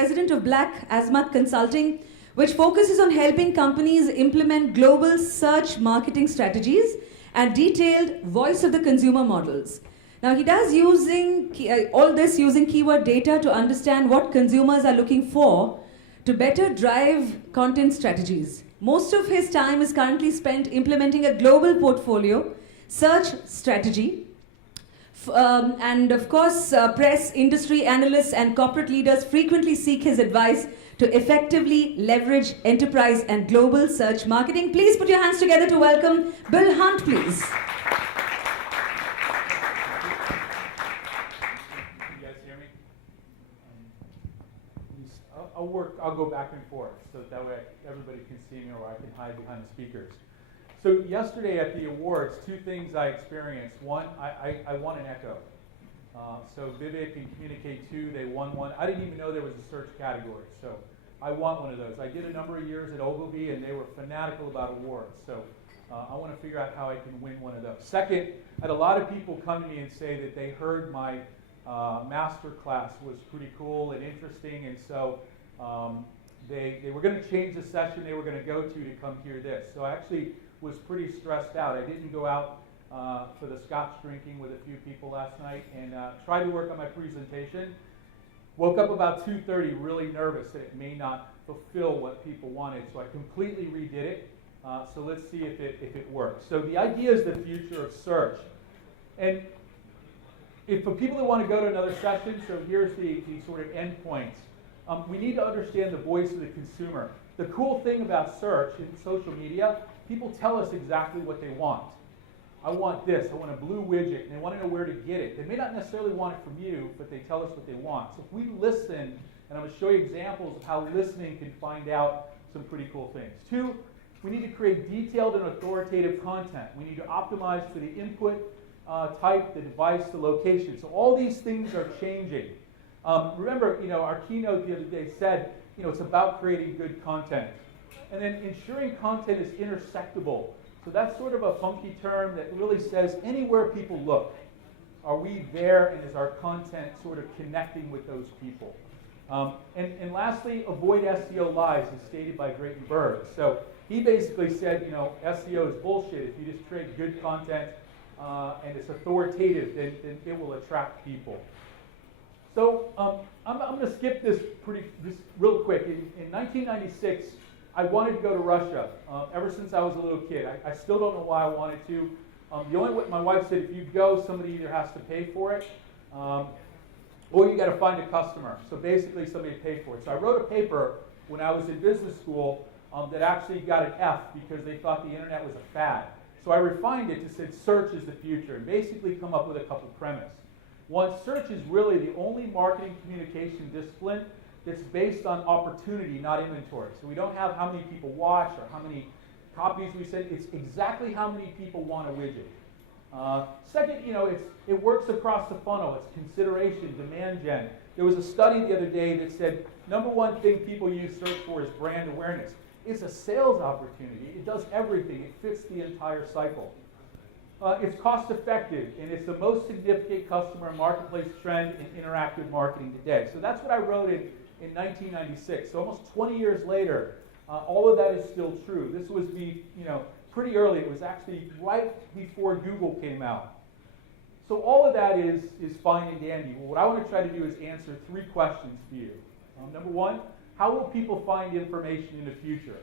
president of Black Azmat Consulting, which focuses on helping companies implement global search marketing strategies and detailed voice of the consumer models. Now, he does all this using keyword data to understand what consumers are looking for to better drive content strategies. Most of his time is currently spent implementing a global portfolio search strategy. And of course, press, industry analysts, and corporate leaders frequently seek his advice to effectively leverage enterprise and global search marketing. Please put your hands together to welcome Bill Hunt, please. I'll go back and forth so that way everybody can see me, or I can hide behind the speakers. So yesterday at the awards, two things I experienced. One, I won an Echo. So Vivek and Communicate2, they won one. I didn't even know there was a search category, so I want one of those. I did a number of years at Ogilvy, and they were fanatical about awards. So I want to figure out how I can win one of those. Second, I had a lot of people come to me and say that they heard my master class was pretty cool and interesting, and so they were going to change the session they were going to go to come hear this. So I actually was pretty stressed out. I didn't go out for the scotch drinking with a few people last night, and tried to work on my presentation. Woke up about 2:30 really nervous that it may not fulfill what people wanted, so I completely redid it. So let's see if it works. So the idea is the future of search. And for people that want to go to another session, so here's the sort of endpoints. We need to understand the voice of the consumer. The cool thing about search and social media, people tell us exactly what they want. I want this, I want a blue widget, and they want to know where to get it. They may not necessarily want it from you, but they tell us what they want. So if we listen, and I'm going to show you examples of how listening can find out some pretty cool things. Two, we need to create detailed and authoritative content. We need to optimize for the input type, the device, the location. So all these things are changing. Remember, our keynote the other day said, it's about creating good content. And then ensuring content is intersectable. So that's sort of a funky term that really says anywhere people look, are we there, and is our content sort of connecting with those people? And lastly, avoid SEO lies, as stated by Drayton Berg. So he basically said, SEO is bullshit. If you just create good content and it's authoritative, then it will attract people. So I'm going to skip this real quick. In 1996, I wanted to go to Russia ever since I was a little kid. I still don't know why I wanted to. The only way, my wife said, if you go, somebody either has to pay for it, or you got to find a customer. So basically, somebody paid for it. So I wrote a paper when I was in business school that actually got an F because they thought the internet was a fad. So I refined it to say search is the future, and basically come up with a couple premises. One, search is really the only marketing communication discipline that's based on opportunity, not inventory. So we don't have how many people watch or how many copies we send. It's exactly how many people want a widget. Second, it works across the funnel. It's consideration, demand gen. There was a study the other day that said number one thing people use search for is brand awareness. It's a sales opportunity. It does everything. It fits the entire cycle. It's cost effective, and it's the most significant customer and marketplace trend in interactive marketing today. So that's what I wrote in 1996. So almost 20 years later, all of that is still true. This was pretty early. It was actually right before Google came out. So all of that is fine and dandy. Well, what I want to try to do is answer three questions for you. Number one, how will people find information in the future?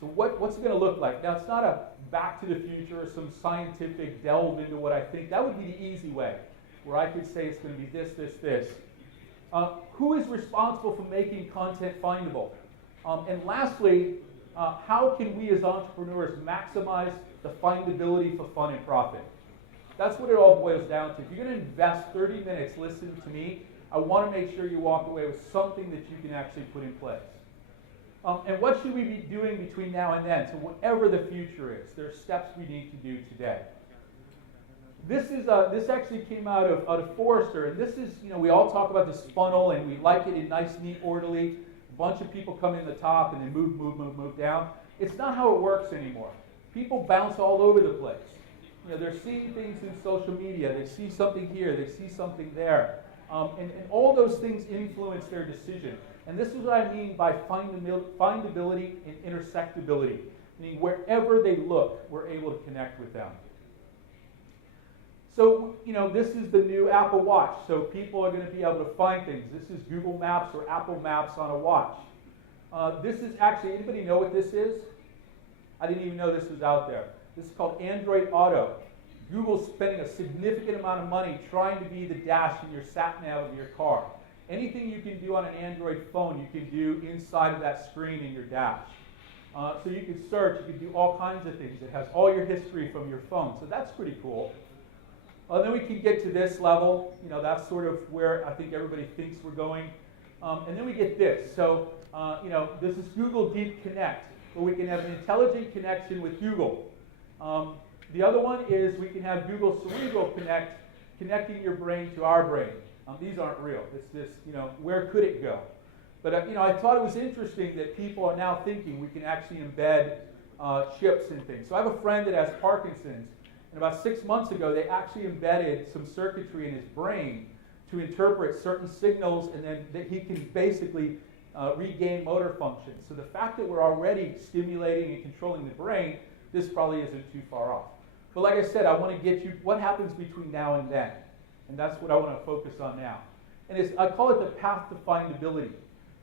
So what's it going to look like? Now, it's not a back to the future or some scientific delve into what I think. That would be the easy way, where I could say it's going to be this, this, this. Who is responsible for making content findable? And lastly, how can we as entrepreneurs maximize the findability for fun and profit? That's what it all boils down to. If you're going to invest 30 minutes listening to me, I want to make sure you walk away with something that you can actually put in place. And what should we be doing between now and then? So whatever the future is, there are steps we need to do today. This actually came out of Forrester, and this is, we all talk about this funnel, and we like it in nice, neat, orderly. A bunch of people come in the top, and then move down. It's not how it works anymore. People bounce all over the place. They're seeing things in social media. They see something here. They see something there. And all those things influence their decision. And this is what I mean by findability and intersectability, meaning wherever they look, we're able to connect with them. So, this is the new Apple Watch. So people are going to be able to find things. This is Google Maps or Apple Maps on a watch. This is actually, anybody know what this is? I didn't even know this was out there. This is called Android Auto. Google's spending a significant amount of money trying to be the dash in your sat nav of your car. Anything you can do on an Android phone, you can do inside of that screen in your dash. So you can search, you can do all kinds of things. It has all your history from your phone, so that's pretty cool. Then we can get to this level. That's sort of where I think everybody thinks we're going. And then we get this. So, this is Google Deep Connect, where we can have an intelligent connection with Google. The other one is we can have Google Cerebral Connect, connecting your brain to our brain. These aren't real. It's this, where could it go? But, I thought it was interesting that people are now thinking we can actually embed chips in things. So I have a friend that has Parkinson's, and about 6 months ago, they actually embedded some circuitry in his brain to interpret certain signals, and then that he can basically regain motor function. So the fact that we're already stimulating and controlling the brain, this probably isn't too far off. But like I said, I want to get you what happens between now and then. And that's what I want to focus on now. And I call it the path to findability.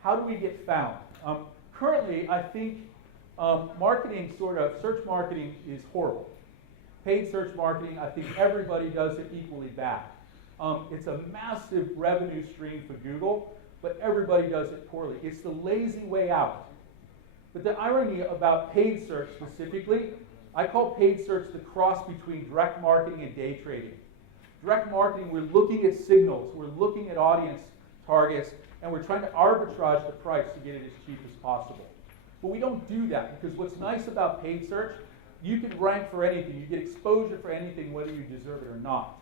How do we get found? Currently, I think search marketing is horrible. Paid search marketing, I think everybody does it equally bad. It's a massive revenue stream for Google, but everybody does it poorly. It's the lazy way out. But the irony about paid search specifically, I call paid search the cross between direct marketing and day trading. Direct marketing, we're looking at signals, we're looking at audience targets, and we're trying to arbitrage the price to get it as cheap as possible. But we don't do that, because what's nice about paid search, you can rank for anything. You get exposure for anything, whether you deserve it or not.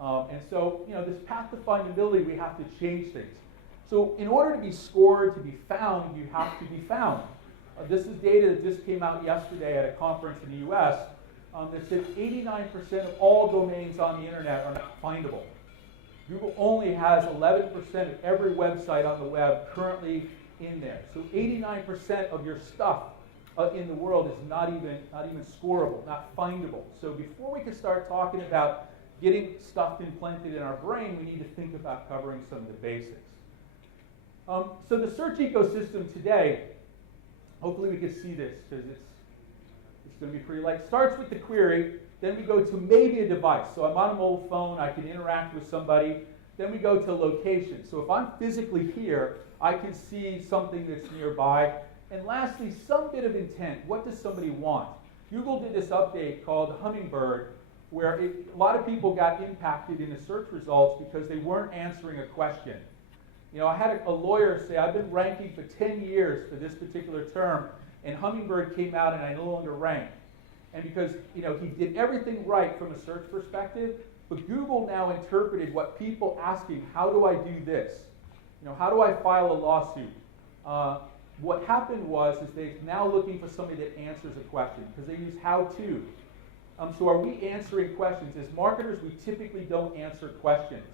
And so, this path to findability, we have to change things. So in order to be scored, to be found, you have to be found. This is data that just came out yesterday at a conference in the US that said 89% of all domains on the internet are not findable. Google only has 11% of every website on the web currently in there. So 89% of your stuff in the world is not even scoreable, not findable. So before we can start talking about getting stuff implanted in our brain, we need to think about covering some of the basics. So the search ecosystem today, hopefully we can see this because it's going to be pretty light. Starts with the query, then we go to maybe a device. So I'm on a mobile phone, I can interact with somebody. Then we go to location. So if I'm physically here, I can see something that's nearby. And lastly, some bit of intent. What does somebody want? Google did this update called Hummingbird, where a lot of people got impacted in the search results because they weren't answering a question. I had a lawyer say, I've been ranking for 10 years for this particular term, and Hummingbird came out and I no longer rank. And because he did everything right from a search perspective, but Google now interpreted what people asking, how do I do this? How do I file a lawsuit? What happened was they're now looking for somebody that answers a question because they use how to. So are we answering questions? As marketers, we typically don't answer questions.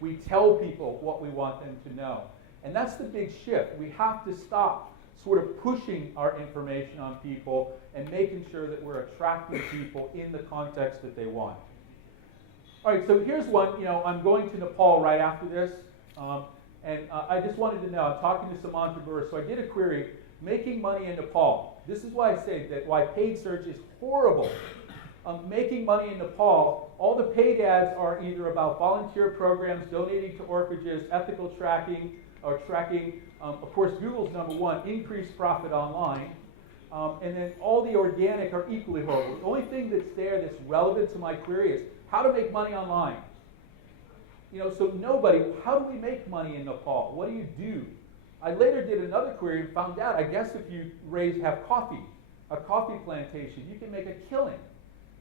We tell people what we want them to know. And that's the big shift. We have to stop sort of pushing our information on people and making sure that we're attracting people in the context that they want. All right, so here's one. I'm going to Nepal right after this. And I just wanted to know, I'm talking to some entrepreneurs, so I did a query, making money in Nepal. This is why I say that why paid search is horrible. Making money in Nepal, all the paid ads are either about volunteer programs, donating to orphanages, ethical tracking, or tracking. Of course, Google's number one, increased profit online. And then all the organic are equally horrible. The only thing that's there that's relevant to my query is how to make money online. So how do we make money in Nepal? What do you do? I later did another query and found out, I guess if you have coffee, a coffee plantation, you can make a killing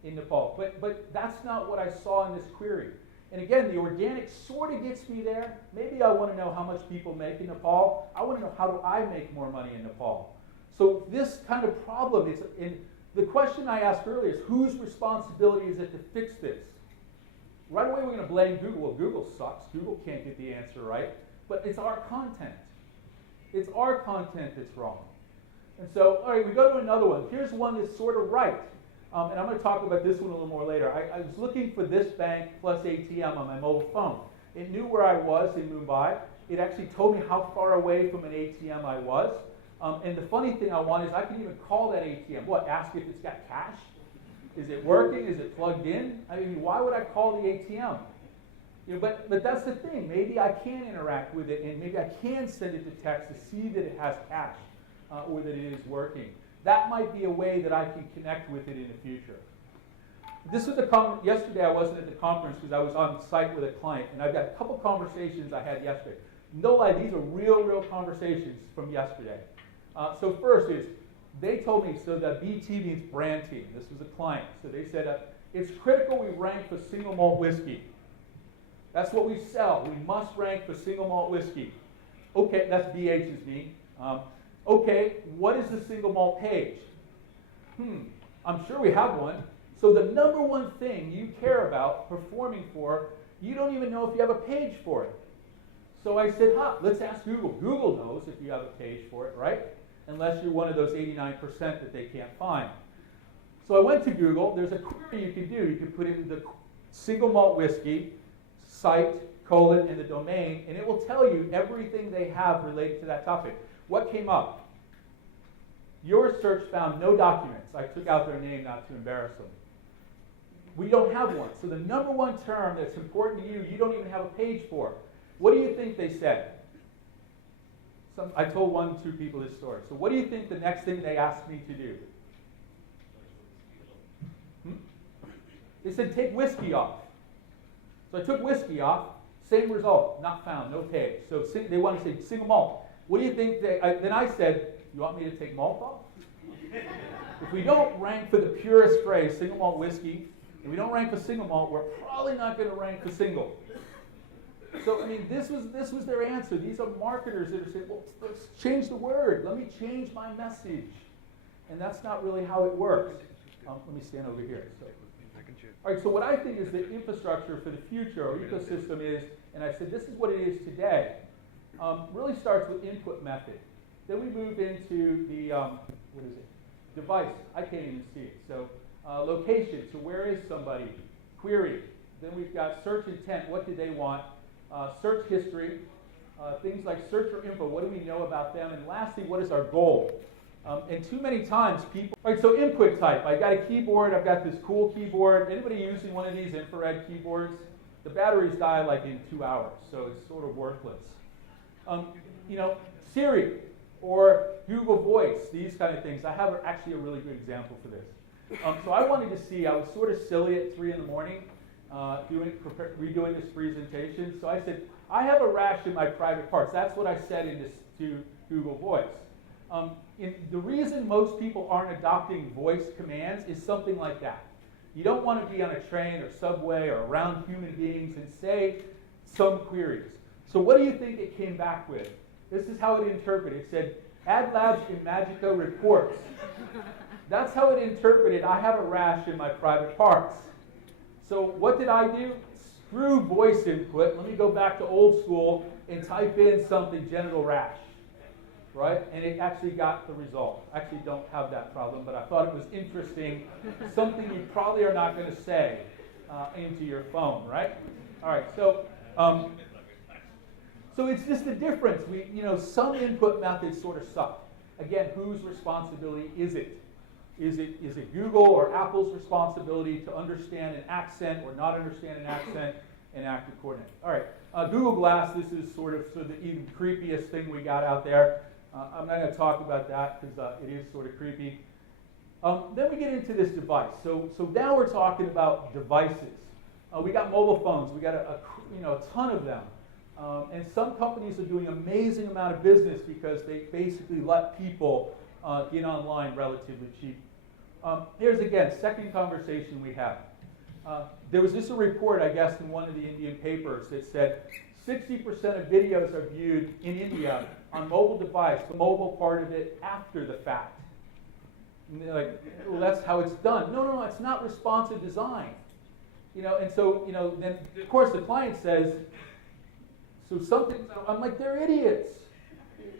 in Nepal. But that's not what I saw in this query. And again, the organic sort of gets me there. Maybe I want to know how much people make in Nepal. I want to know how do I make more money in Nepal. So this kind of problem is, the question I asked earlier is whose responsibility is it to fix this? Right away, we're going to blame Google. Well, Google sucks. Google can't get the answer right. But it's our content. It's our content that's wrong. And so, all right, we go to another one. Here's one that's sort of right. And I'm going to talk about this one a little more later. I was looking for this bank plus ATM on my mobile phone. It knew where I was in Mumbai. It actually told me how far away from an ATM I was. And the funny thing I want is I can even call that ATM. What? Ask if it's got cash? Is it working? Is it plugged in? I mean, why would I call the ATM? You know, but that's the thing. Maybe I can interact with it, and maybe I can send it to text to see that it has cash or that it is working. That might be a way that I can connect with it in the future. This was yesterday I wasn't at the conference because I was on site with a client, and I've got a couple conversations I had yesterday. No lie, these are real conversations from yesterday. So first is, they told me, so that BT means brand team. This was a client. So they said, it's critical we rank for single malt whiskey. That's what we sell. We must rank for single malt whiskey. Okay, that's BH's me. Okay, what is the single malt page? I'm sure we have one. So the number one thing you care about performing for, you don't even know if you have a page for it. So I said, let's ask Google. Google knows if you have a page for it, right? Unless you're one of those 89% that they can't find. So I went to Google. There's a query you can do. You can put in the single malt whiskey, site, and the domain, and it will tell you everything they have related to that topic. What came up? Your search found no documents. I took out their name not to embarrass them. We don't have one. So the number one term that's important to you, you don't even have a page for. What do you think they said? I told 2 people this story. So what do you think the next thing they asked me to do? They said, take whiskey off. So I took whiskey off, same result, not found, no page. So they want to say single malt. What do you think then I said, you want me to take malt off? If we don't rank for the purest phrase, single malt whiskey, and we don't rank for single malt, we're probably not going to rank for single. So, I mean, this was their answer. These are marketers that are saying, well, let's change the word. Let me change my message. And that's not really how it works. Let me stand over here. So. All right, so what I think is the infrastructure for the future or ecosystem is, and I said this is what it is today, really starts with input method. Then we move into the, device. I can't even see it. So location, so where is somebody? Query. Then we've got search intent, what do they want? Search history, things like search for info, what do we know about them? And lastly, what is our goal? And too many times people, all right, so input type. I got a keyboard, I've got this cool keyboard. Anybody using one of these infrared keyboards? The batteries die like in 2 hours, so it's sort of worthless. Siri or Google Voice, these kind of things. I have actually a really good example for this. So I wanted to see, I was sort of silly at 3 in the morning redoing this presentation. So I said, I have a rash in my private parts. That's what I said to Google Voice. The reason most people aren't adopting voice commands is something like that. You don't want to be on a train or subway or around human beings and say some queries. So what do you think it came back with? This is how it interpreted. It said, AdLabs Imagico reports. That's how it interpreted, I have a rash in my private parts. So what did I do? Screw voice input. Let me go back to old school and type in something, genital rash. Right? And it actually got the result. I actually don't have that problem, but I thought it was interesting. Something you probably are not going to say into your phone, right? All right, so it's just a difference. Some input methods sort of suck. Again, whose responsibility is it? Is it Google or Apple's responsibility to understand an accent or not understand an accent and act accordingly? All right, Google Glass, this is sort of the even creepiest thing we got out there. I'm not going to talk about that because it is sort of creepy. Then we get into this device. So now we're talking about devices. We got mobile phones. We got a ton of them. And some companies are doing an amazing amount of business because they basically let people get online relatively cheap. Here's again, second conversation we had. There was a report, I guess, in one of the Indian papers that said 60% of videos are viewed in India on mobile device, the mobile part of it after the fact. And they're like, well, that's how it's done. No, it's not responsive design. And so, then of course the client says, so something, I'm like, they're idiots.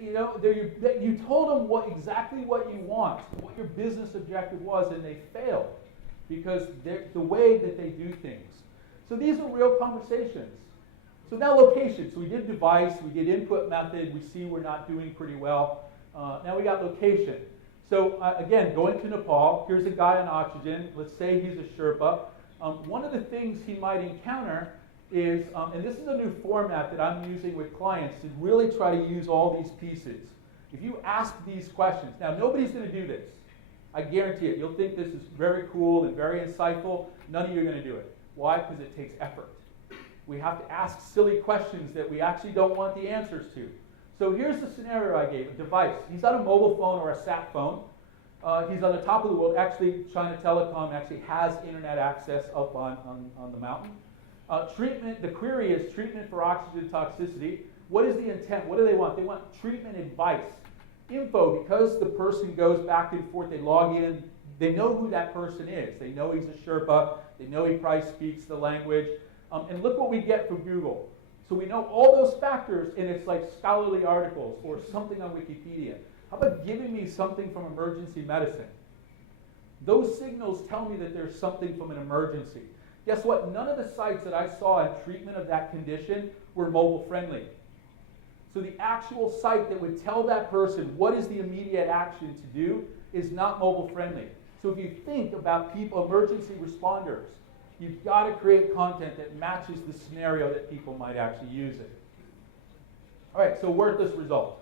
You know, you told them exactly what you want, what your business objective was, and they failed because the way that they do things. So these are real conversations. So now location. So we did device, we did input method. We see we're not doing pretty well. Now we got location. So again, going to Nepal, here's a guy on oxygen. Let's say he's a Sherpa. One of the things he might encounter is, and this is a new format that I'm using with clients to really try to use all these pieces. If you ask these questions, now nobody's going to do this. I guarantee it. You'll think this is very cool and very insightful. None of you are going to do it. Why? Because it takes effort. We have to ask silly questions that we actually don't want the answers to. So here's the scenario I gave, a device. He's on a mobile phone or a sat phone. He's on the top of the world. Actually, China Telecom actually has internet access up on the mountain. Treatment, the query is treatment for oxygen toxicity. What is the intent? What do they want? They want treatment advice. Info, because the person goes back and forth, they log in, they know who that person is. They know he's a Sherpa. They know he probably speaks the language. And look what we get from Google. So we know all those factors, and it's like scholarly articles or something on Wikipedia. How about giving me something from emergency medicine? Those signals tell me that there's something from an emergency. Guess what? None of the sites that I saw in treatment of that condition were mobile friendly. So the actual site that would tell that person what is the immediate action to do is not mobile friendly. So if you think about people, emergency responders, you've got to create content that matches the scenario that people might actually use it. All right, so worthless result.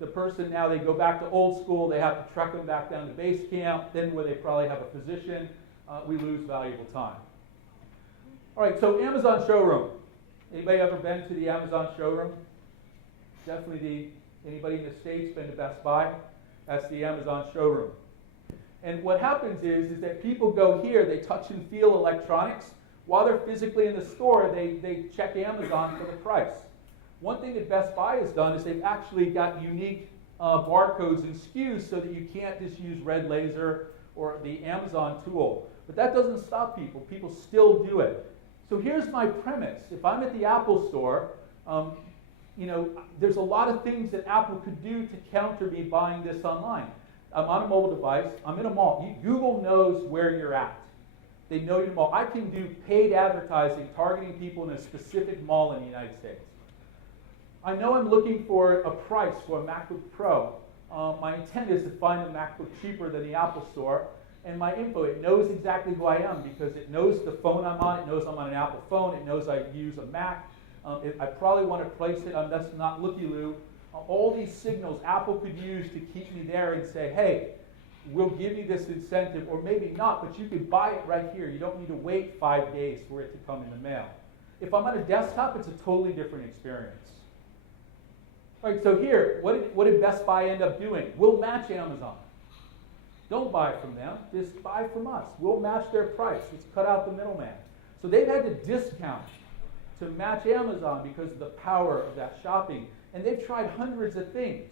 The person now, they go back to old school, they have to trek them back down to base camp, then where they probably have a physician, we lose valuable time. All right, so Amazon showroom. Anybody ever been to the Amazon showroom? Definitely anybody in the States been to Best Buy? That's the Amazon showroom. And what happens is that people go here, they touch and feel electronics. While they're physically in the store, they check Amazon for the price. One thing that Best Buy has done is they've actually got unique barcodes and SKUs so that you can't just use Red Laser or the Amazon tool. But that doesn't stop people. People still do it. So here's my premise. If I'm at the Apple store, there's a lot of things that Apple could do to counter me buying this online. I'm on a mobile device. I'm in a mall. Google knows where you're at. They know your mall. I can do paid advertising targeting people in a specific mall in the United States. I know I'm looking for a price for a MacBook Pro. My intent is to find a MacBook cheaper than the Apple Store. And my info, it knows exactly who I am because it knows the phone I'm on. It knows I'm on an Apple phone. It knows I use a Mac. I probably want to place it on that's not looky-loo. All these signals Apple could use to keep me there and say, hey, we'll give you this incentive, or maybe not, but you could buy it right here. You don't need to wait 5 days for it to come in the mail. If I'm on a desktop, it's a totally different experience. All right, so here, what did Best Buy end up doing? We'll match Amazon. Don't buy from them, just buy from us. We'll match their price. Let's cut out the middleman. So they've had to discount to match Amazon because of the power of that shopping. And they've tried hundreds of things.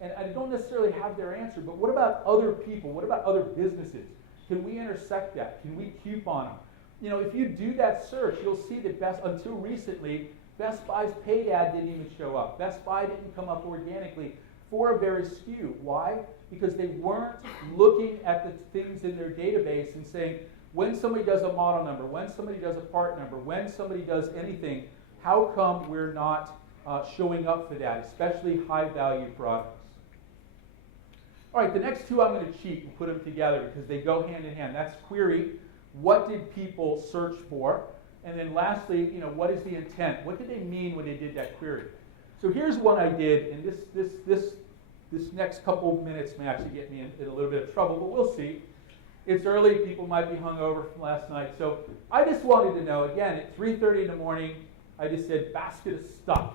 And I don't necessarily have their answer, but what about other people? What about other businesses? Can we intersect that? Can we coupon them? If you do that search, you'll see that until recently, Best Buy's paid ad didn't even show up. Best Buy didn't come up organically for a very SKU. Why? Because they weren't looking at the things in their database and saying, when somebody does a model number, when somebody does a part number, when somebody does anything, how come we're not showing up for that, especially high-value products? All right, the next two I'm going to cheat and put them together because they go hand in hand. That's query. What did people search for? And then lastly, what is the intent? What did they mean when they did that query? So here's one I did, and this next couple of minutes may actually get me in a little bit of trouble, but we'll see. It's early. People might be hungover from last night. So I just wanted to know, again, at 3:30 in the morning, I just said basket of stuff.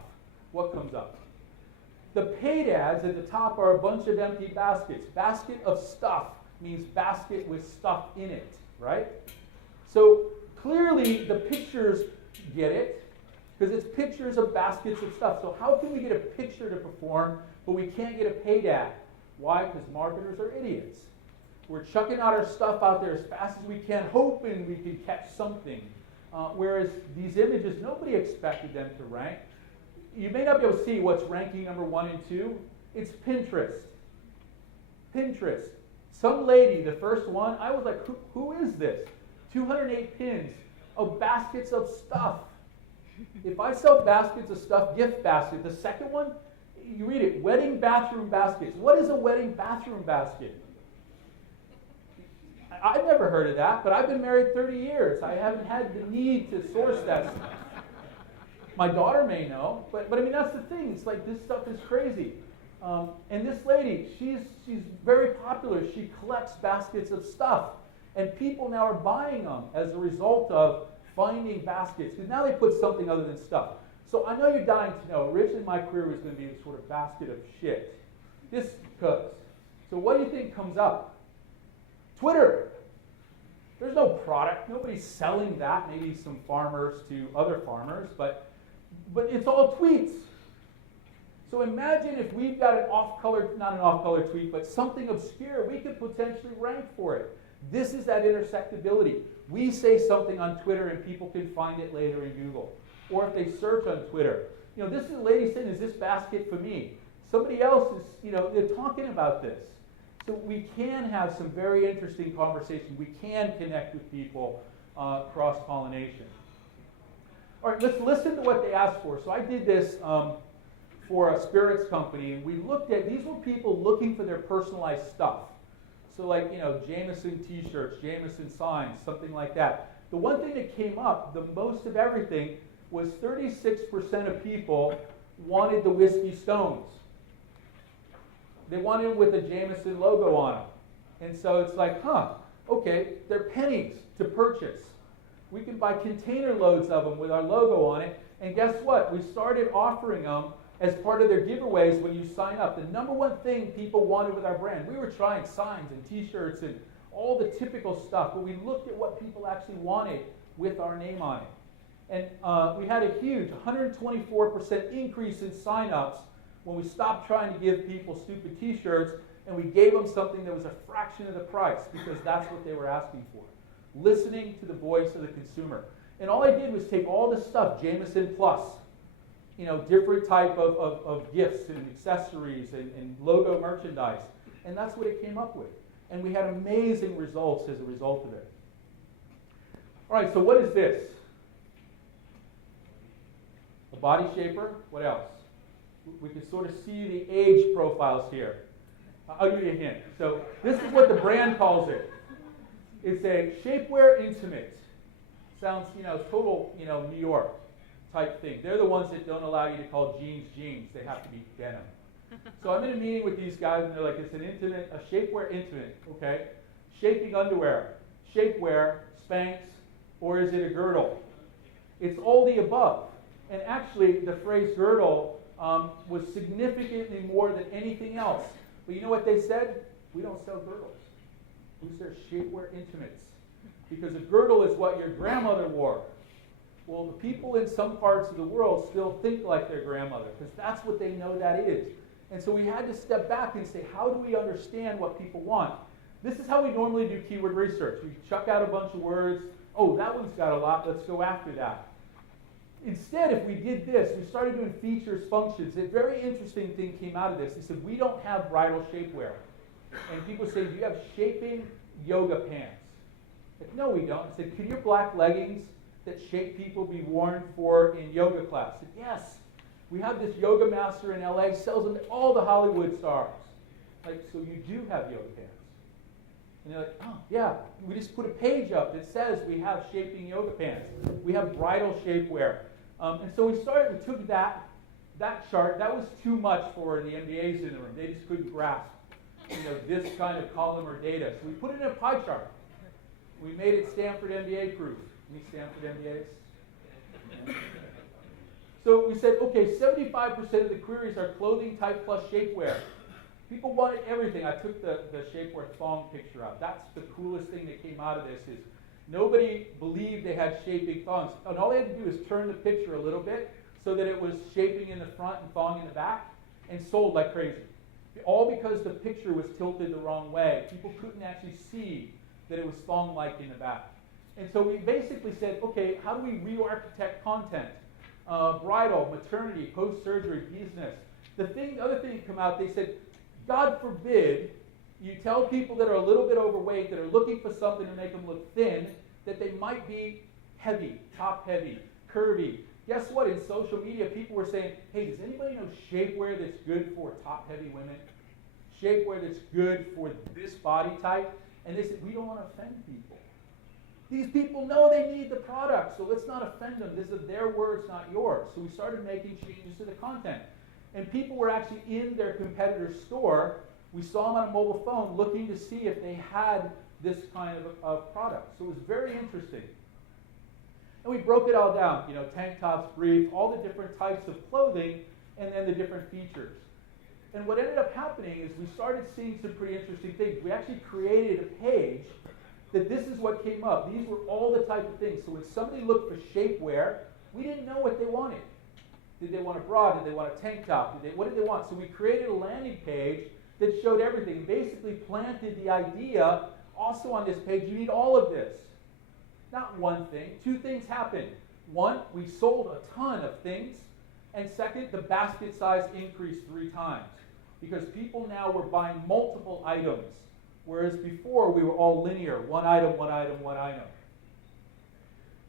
What comes up? The paid ads at the top are a bunch of empty baskets. Basket of stuff means basket with stuff in it, right? So clearly the pictures get it because it's pictures of baskets of stuff. So how can we get a picture to perform, but we can't get a paid ad? Why? Because marketers are idiots. We're chucking out our stuff out there as fast as we can, hoping we can catch something. Whereas these images, nobody expected them to rank. You may not be able to see what's ranking number 1 and 2. It's Pinterest. Pinterest. Some lady, the first one, I was like, who is this? 208 pins of baskets of stuff. If I sell baskets of stuff, gift basket, the second one, you read it, wedding bathroom baskets. What is a wedding bathroom basket? I've never heard of that, but I've been married 30 years. I haven't had the need to source that stuff. My daughter may know, but I mean, that's the thing. It's like, this stuff is crazy. And this lady, she's very popular. She collects baskets of stuff. And people now are buying them as a result of finding baskets. Because now they put something other than stuff. So I know you're dying to know. Originally, my career was going to be a sort of basket of shit. This cooks. So what do you think comes up? Twitter. There's no product. Nobody's selling that. Maybe some farmers to other farmers. But it's all tweets. So imagine if we've got an off-color, not an off-color tweet, but something obscure, we could potentially rank for it. This is that intersectability. We say something on Twitter and people can find it later in Google. Or if they search on Twitter. You know, this is a lady saying, is this basket for me? Somebody else is, you know, they're talking about this. So we can have some very interesting conversation. We can connect with people, cross-pollination. All right, let's listen to what they asked for. So I did this for a spirits company, and we looked at, these were people looking for their personalized stuff. So like, you know, Jameson t-shirts, Jameson signs, something like that. The one thing that came up, the most of everything, was 36% of people wanted the Whiskey Stones. They wanted them with a Jameson logo on them. And so it's like, okay, they're pennies to purchase. We can buy container loads of them with our logo on it. And guess what? We started offering them as part of their giveaways when you sign up. The number one thing people wanted with our brand, we were trying signs and t-shirts and all the typical stuff, but we looked at what people actually wanted with our name on it. And we had a huge 124% increase in sign-ups when we stopped trying to give people stupid t-shirts and we gave them something that was a fraction of the price because that's what they were asking for. Listening to the voice of the consumer. And all I did was take all this stuff, Jameson Plus, you know, different type of gifts and accessories and logo merchandise. And that's what it came up with. And we had amazing results as a result of it. All right, so what is this? A body shaper. What else? We can sort of see the age profiles here. I'll give you a hint. So this is what the brand calls it. It's a shapewear intimate. Sounds, you know, total, you know, New York type thing. They're the ones that don't allow you to call jeans jeans. They have to be denim. So I'm in a meeting with these guys and they're like, it's an intimate, a shapewear intimate, okay? Shaping underwear, shapewear, Spanx, or is it a girdle? It's all the above. And actually, the phrase girdle was significantly more than anything else. But you know what they said? We don't sell girdles. We sell shapewear intimates. Because a girdle is what your grandmother wore. Well, the people in some parts of the world still think like their grandmother, because that's what they know that is. And so we had to step back and say, how do we understand what people want? This is how we normally do keyword research. We chuck out a bunch of words. Oh, that one's got a lot. Let's go after that. Instead, if we did this, we started doing features, functions. A very interesting thing came out of this. They said, we don't have bridal shapewear. And people say, do you have shaping yoga pants? Like, no, we don't. I said, could your black leggings that shape people be worn for in yoga class? I said, yes. We have this yoga master in LA, sells them to all the Hollywood stars. Like, so you do have yoga pants. And they're like, oh, yeah, we just put a page up that says we have shaping yoga pants. We have bridal shapewear. And so we took that chart. That was too much for the MBAs in the room. They just couldn't grasp, this kind of column or data. So we put it in a pie chart. We made it Stanford MBA proof. Any Stanford MBAs? So we said, okay, 75% of the queries are clothing type plus shapewear. People wanted everything. I took the shapewear thong picture out. That's the coolest thing that came out of this is nobody believed they had shaping thongs. And all they had to do is turn the picture a little bit so that it was shaping in the front and thong in the back and sold like crazy. All because the picture was tilted the wrong way. People couldn't actually see that it was thong-like in the back. And so we basically said, okay, how do we re-architect content? bridal, maternity, post-surgery, business. The other thing that come out, they said, God forbid you tell people that are a little bit overweight, that are looking for something to make them look thin, that they might be heavy, top heavy, curvy. Guess what? In social media, people were saying, hey, does anybody know shapewear that's good for top heavy women? Shapewear that's good for this body type? And they said, we don't want to offend people. These people know they need the product, so let's not offend them. These are their words, not yours. So we started making changes to the content. And people were actually in their competitor's store. We saw them on a mobile phone looking to see if they had this kind of product. So it was very interesting. And we broke it all down, tank tops, briefs, all the different types of clothing, and then the different features. And what ended up happening is we started seeing some pretty interesting things. We actually created a page that this is what came up. These were all the type of things. So when somebody looked for shapewear, we didn't know what they wanted. Did they want a bra? Did they want a tank top? What did they want? So we created a landing page that showed everything. Basically planted the idea also on this page, you need all of this. Not one thing. Two things happened. One, we sold a ton of things. And second, the basket size increased 3 times. Because people now were buying multiple items. Whereas before, we were all linear. One item, one item, one item.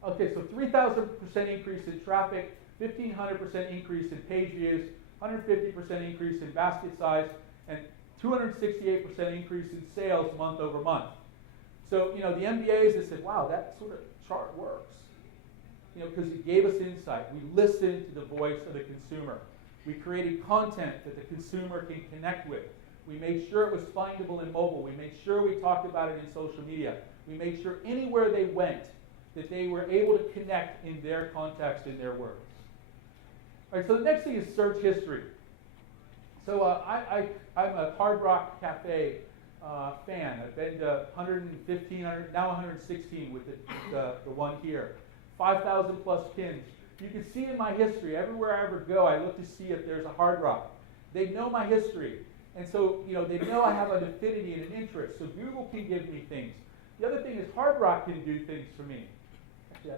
Okay, so 3,000% increase in traffic, 1,500% increase in page views, 150% increase in basket size, and 268% increase in sales month over month. So, the MBAs have said, wow, that sort of chart works. Because it gave us insight. We listened to the voice of the consumer. We created content that the consumer can connect with. We made sure it was findable in mobile. We made sure we talked about it in social media. We made sure anywhere they went that they were able to connect in their context, in their words. All right, so the next thing is search history. So I'm a Hard Rock Cafe fan. I've been to 115, now 116 with the one here. 5,000 plus pins. You can see in my history, everywhere I ever go, I look to see if there's a Hard Rock. They know my history. And so, they know I have an affinity and an interest. So Google can give me things. The other thing is Hard Rock can do things for me. Actually, I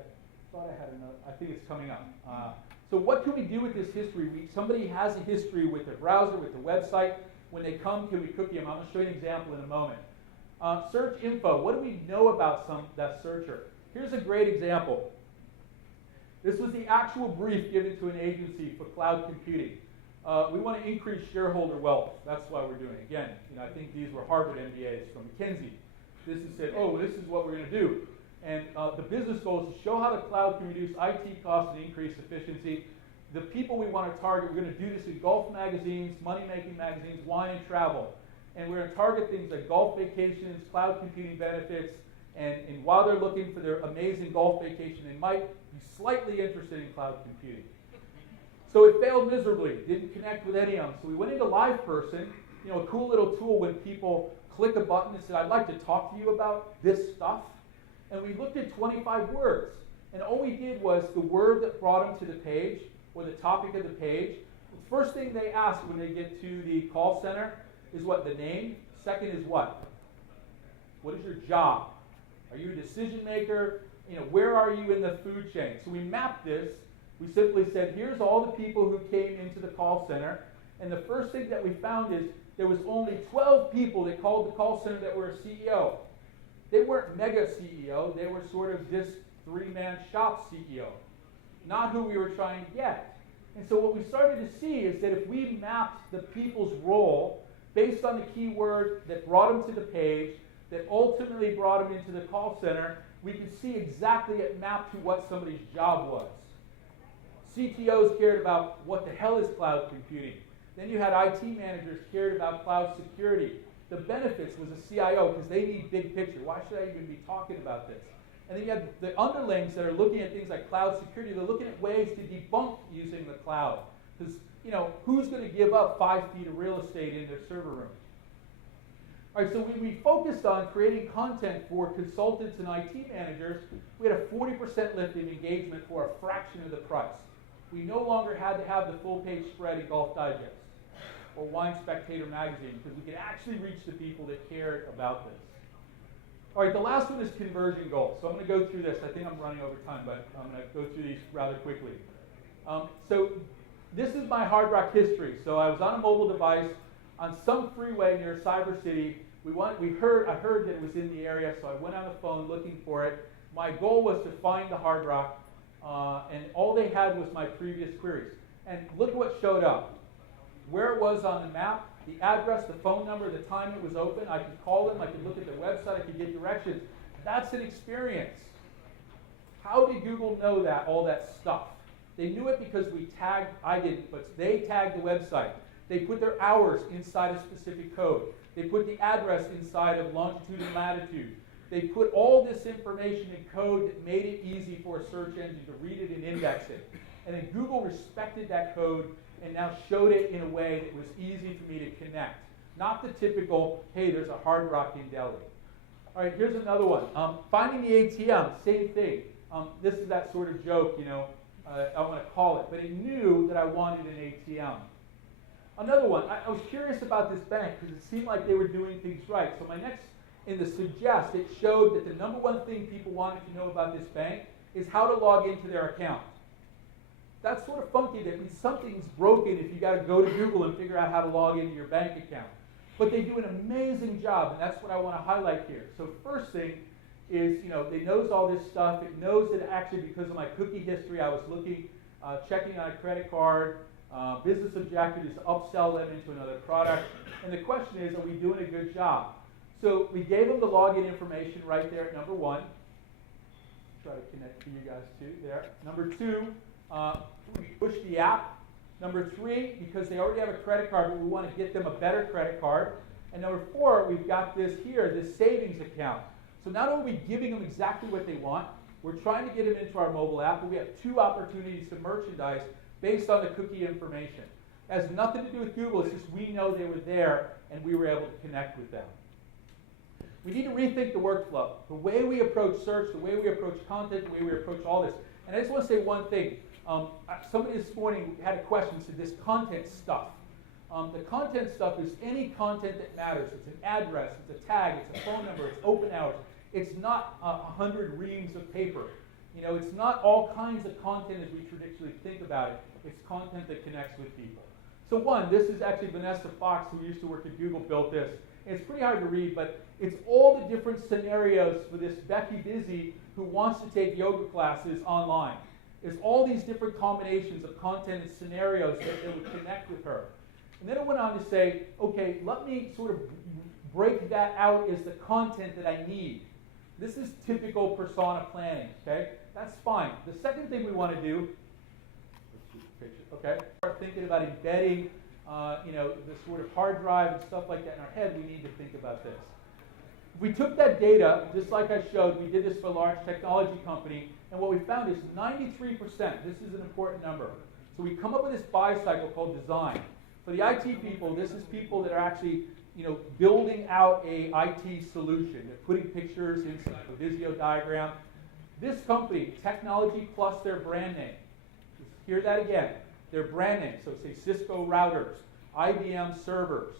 thought I had another. I think it's coming up. So what can we do with this history? Somebody has a history with their browser, with the website. When they come, can we cookie them? I'm going to show you an example in a moment. Search info. What do we know about that searcher? Here's a great example. This was the actual brief given to an agency for cloud computing. We want to increase shareholder wealth. That's why we're doing it. Again, I think these were Harvard MBAs from McKinsey. This is said, this is what we're going to do. And the business goal is to show how the cloud can reduce IT costs and increase efficiency. The people we want to target, we're going to do this in golf magazines, money-making magazines, wine and travel. And we're going to target things like golf vacations, cloud computing benefits, and while they're looking for their amazing golf vacation, they might be slightly interested in cloud computing. So it failed miserably, didn't connect with any of them. So we went into LivePerson, a cool little tool when people click a button and say, I'd like to talk to you about this stuff. And we looked at 25 words. And all we did was the word that brought them to the page, or the topic of the page. The first thing they ask when they get to the call center is what? The name. Second is what? What is your job? Are you a decision maker? Where are you in the food chain? So we mapped this. We simply said, here's all the people who came into the call center. And the first thing that we found is there was only 12 people that called the call center that were a CEO. They weren't mega CEO. They were sort of this 3-man shop CEO. Not who we were trying to get. And so what we started to see is that if we mapped the people's role based on the keyword that brought them to the page, that ultimately brought them into the call center, we could see exactly it mapped to what somebody's job was. CTOs cared about what the hell is cloud computing. Then you had IT managers cared about cloud security. The benefits was a CIO because they need big picture. Why should I even be talking about this? And then you have the underlings that are looking at things like cloud security. They're looking at ways to debunk using the cloud. Because, who's going to give up 5 feet of real estate in their server room? All right, so we focused on creating content for consultants and IT managers. We had a 40% lift in engagement for a fraction of the price. We no longer had to have the full-page spread in Golf Digest or Wine Spectator magazine because we could actually reach the people that cared about this. All right, the last one is conversion goals. So I'm going to go through this. I think I'm running over time, but I'm going to go through these rather quickly. So this is my Hard Rock history. So I was on a mobile device on some freeway near Cyber City. I heard that it was in the area, so I went on the phone looking for it. My goal was to find the Hard Rock, and all they had was my previous queries. And look at what showed up. Where it was on the map, the address, the phone number, the time it was open. I could call them, I could look at their website, I could get directions. That's an experience. How did Google know that, all that stuff? They knew it because I didn't, but they tagged the website. They put their hours inside a specific code. They put the address inside of longitude and latitude. They put all this information in code that made it easy for a search engine to read it and index it. And then Google respected that code and now showed it in a way that was easy for me to connect. Not the typical, hey, there's a Hard Rock in Delhi. All right, here's another one. Finding the ATM, same thing. This is that sort of joke, I want to call it. But it knew that I wanted an ATM. Another one, I was curious about this bank because it seemed like they were doing things right. So in the suggest, it showed that the number one thing people wanted to know about this bank is how to log into their account. That's sort of funky. That means something's broken if you got to go to Google and figure out how to log into your bank account. But they do an amazing job, and that's what I want to highlight here. So first thing is, it knows all this stuff. It knows that actually because of my cookie history, I was checking on a credit card. Business objective is to upsell them into another product. And the question is, are we doing a good job? So we gave them the login information right there at number 1. Try to connect to you guys too there. Number 2, we push the app. Number 3, because they already have a credit card, but we want to get them a better credit card. And number 4, we've got this savings account. So not only are we giving them exactly what they want, we're trying to get them into our mobile app, but we have 2 opportunities to merchandise based on the cookie information. It has nothing to do with Google, it's just we know they were there and we were able to connect with them. We need to rethink the workflow, the way we approach search, the way we approach content, the way we approach all this. And I just want to say one thing. Somebody this morning had a question, said this content stuff. The content stuff is any content that matters. It's an address, it's a tag, it's a phone number, it's open hours. It's not 100 reams of paper. It's not all kinds of content as we traditionally think about it. It's content that connects with people. So this is actually Vanessa Fox, who used to work at Google, built this. And it's pretty hard to read, but it's all the different scenarios for this Becky Busy who wants to take yoga classes online. It's all these different combinations of content and scenarios that would connect with her. And then it went on to say, okay, let me sort of break that out as the content that I need. This is typical persona planning, okay? That's fine. The second thing we want to do, okay, start thinking about embedding, the sort of hard drive and stuff like that in our head, we need to think about this. We took that data, just like I showed, we did this for a large technology company, and what we found is 93%, this is an important number. So we come up with this buy cycle called design. For the IT people, this is people that are actually building out a IT solution. They're putting pictures inside a Visio diagram. This company, technology plus their brand name. Just hear that again. Their brand name. So say Cisco routers, IBM servers,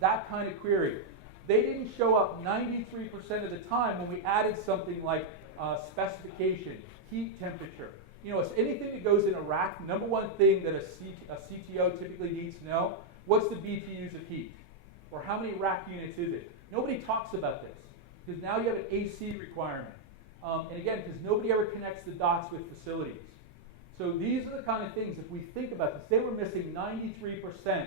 that kind of query. They didn't show up 93% of the time when we added something like specification, heat temperature. It's anything that goes in a rack. Number one thing that a CTO typically needs to know, what's the BTUs of heat? Or how many rack units is it? Nobody talks about this because now you have an AC requirement. And again, because nobody ever connects the dots with facilities. So these are the kind of things, if we think about this, they were missing 93%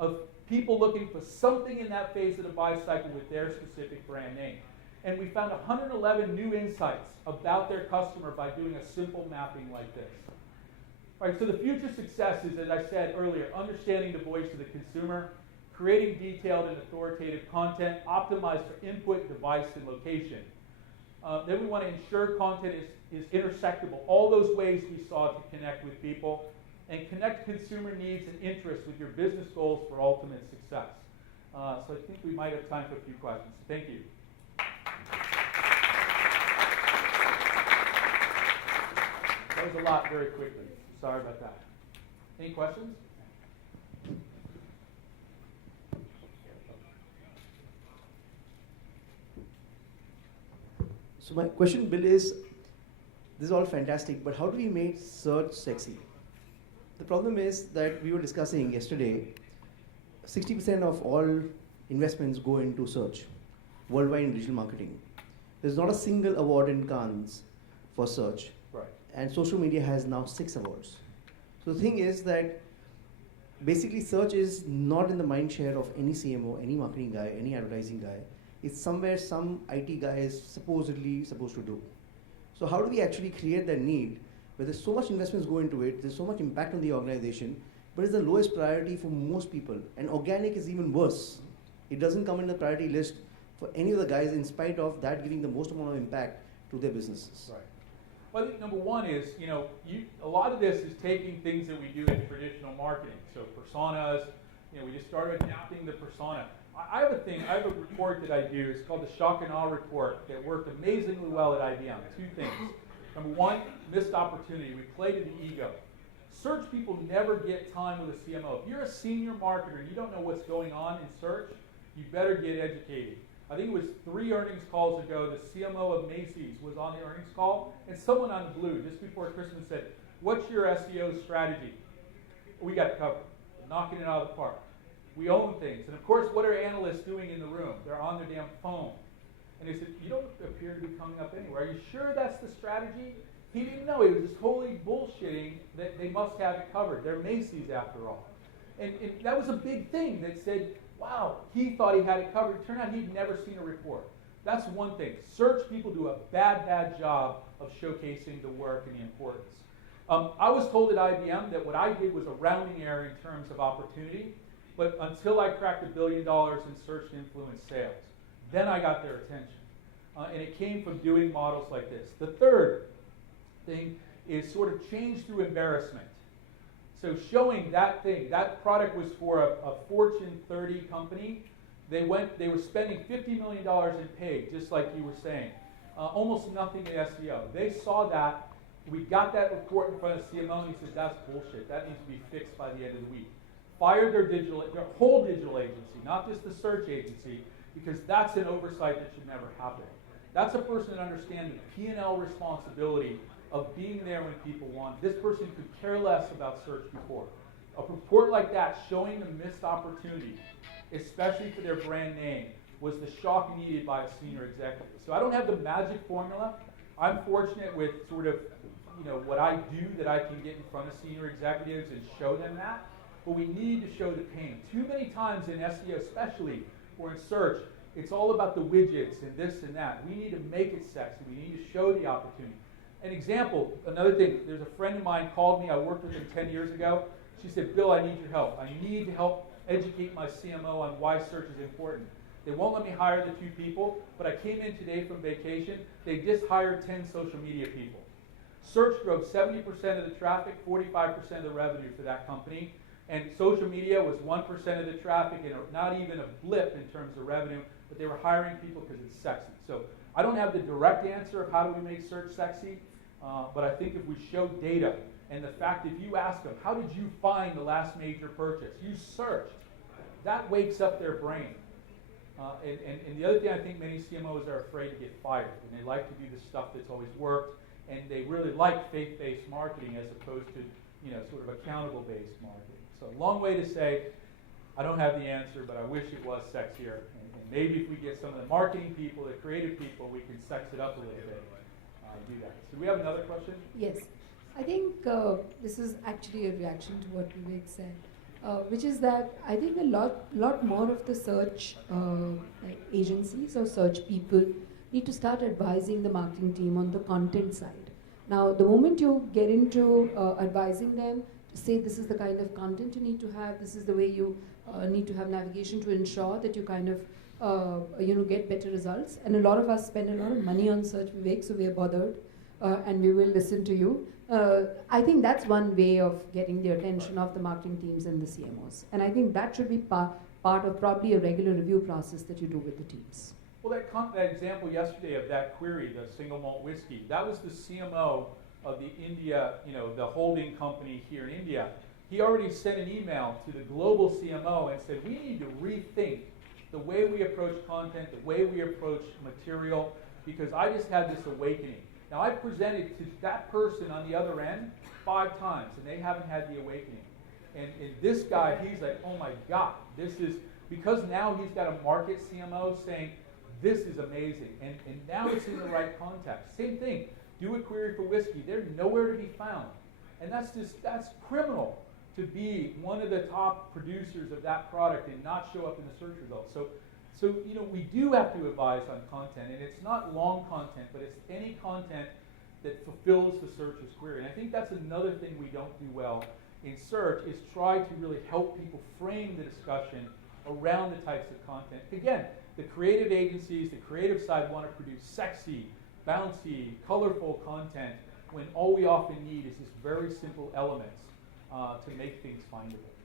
of people looking for something in that phase of the buy cycle with their specific brand name. And we found 111 new insights about their customer by doing a simple mapping like this. All right, so the future success is, as I said earlier, understanding the voice of the consumer, creating detailed and authoritative content, optimized for input, device, and location. Then we want to ensure content is intersectable, all those ways we saw to connect with people, and connect consumer needs and interests with your business goals for ultimate success. So I think we might have time for a few questions. Thank you. That was a lot very quickly. Sorry about that. Any questions? So my question, Bill, is this is all fantastic, but how do we make search sexy? The problem is that we were discussing yesterday, 60% of all investments go into search, worldwide in digital marketing. There's not a single award in Cannes for search. Right. And social media has now 6 awards. So the thing is that basically search is not in the mind share of any CMO, any marketing guy, any advertising guy. It's somewhere some IT guy is supposedly supposed to do. So how do we actually create that need where there's so much investments go into it, there's so much impact on the organization, but it's the lowest priority for most people. And organic is even worse. It doesn't come in the priority list for any of the guys in spite of that giving the most amount of impact to their businesses. Right. Well, I think number one is, a lot of this is taking things that we do in traditional marketing. So personas, we just started adapting the persona. I have a report that I do. It's called the Shock and Awe report that worked amazingly well at IBM. 2 things. Number one, missed opportunity. We play to the ego. Search people never get time with a CMO. If you're a senior marketer and you don't know what's going on in search, you better get educated. I think it was 3 earnings calls ago, the CMO of Macy's was on the earnings call, and someone on the Blue, just before Christmas, said, "What's your SEO strategy?" We got it covered. We're knocking it out of the park. We own things. And of course, what are analysts doing in the room? They're on their damn phone. And they said, "You don't appear to be coming up anywhere. Are you sure that's the strategy?" He didn't know. He was just totally bullshitting that they must have it covered. They're Macy's after all. And that was a big thing that said, wow, he thought he had it covered. It turned out he'd never seen a report. That's one thing. Search people do a bad job of showcasing the work and the importance. I was told at IBM that what I did was a rounding error in terms of opportunity, but until I cracked $1 billion in search to influence sales, then I got their attention. And it came from doing models like this. The third thing is sort of change through embarrassment. So showing that thing, that product was for a Fortune 30 company. They were spending $50 million in paid, just like you were saying. Almost nothing in SEO. They saw that. We got that report in front of CMO, and he said, "That's bullshit. That needs to be fixed by the end of the week." Fired their whole digital agency, not just the search agency, because that's an oversight that should never happen. That's a person that understands the P&L responsibility of being there when people want. This person could care less about search before. A report like that showing the missed opportunity, especially for their brand name, was the shock needed by a senior executive. So I don't have the magic formula. I'm fortunate with sort of, what I do that I can get in front of senior executives and show them that. But we need to show the pain. Too many times in SEO, especially, or in search, it's all about the widgets and this and that. We need to make it sexy. We need to show the opportunity. An example, another thing, there's a friend of mine called me, I worked with him 10 years ago. She said, "Bill, I need your help. I need to help educate my CMO on why search is important. They won't let me hire the 2 people, but I came in today from vacation. They just hired 10 social media people. Search drove 70% of the traffic, 45% of the revenue for that company. And social media was 1% of the traffic and not even a blip in terms of revenue, but they were hiring people because it's sexy." So I don't have the direct answer of how do we make search sexy, but I think if we show data and the fact if you ask them, how did you find the last major purchase? You searched. That wakes up their brain. And the other thing I think many CMOs are afraid to get fired, and they like to do the stuff that's always worked, and they really like faith-based marketing as opposed to sort of accountable-based marketing. So a long way to say, I don't have the answer, but I wish it was sexier. And maybe if we get some of the marketing people, the creative people, we can sex it up a little bit. Do that. So we have another question? Yes. I think this is actually a reaction to what Vivek said, which is that I think a lot more of the search agencies or search people need to start advising the marketing team on the content side. Now, the moment you get into advising them to say this is the kind of content you need to have, this is the way you need to have navigation to ensure that you kind of get better results. And a lot of us spend a lot of money on search, Vivek, so we are bothered and we will listen to you. I think that's one way of getting the attention of the marketing teams and the CMOs. And I think that should be part of probably a regular review process that you do with the teams. Well, that example yesterday of that query, the single malt whiskey, that was the CMO of the India, the holding company here in India. He already sent an email to the global CMO and said, we need to rethink the way we approach content, the way we approach material, because I just had this awakening. Now, I presented to that person on the other end 5 times and they haven't had the awakening. And this guy, he's like, oh my God, this is, because now he's got a market CMO saying, this is amazing. And now it's in the right context. Same thing, do a query for whiskey. They're nowhere to be found. And that's criminal to be one of the top producers of that product and not show up in the search results. So we do have to advise on content, and it's not long content, but it's any content that fulfills the searcher's query. And I think that's another thing we don't do well in search, is try to really help people frame the discussion around the types of content. Again, the creative agencies, the creative side want to produce sexy, bouncy, colorful content when all we often need is just very simple elements to make things findable.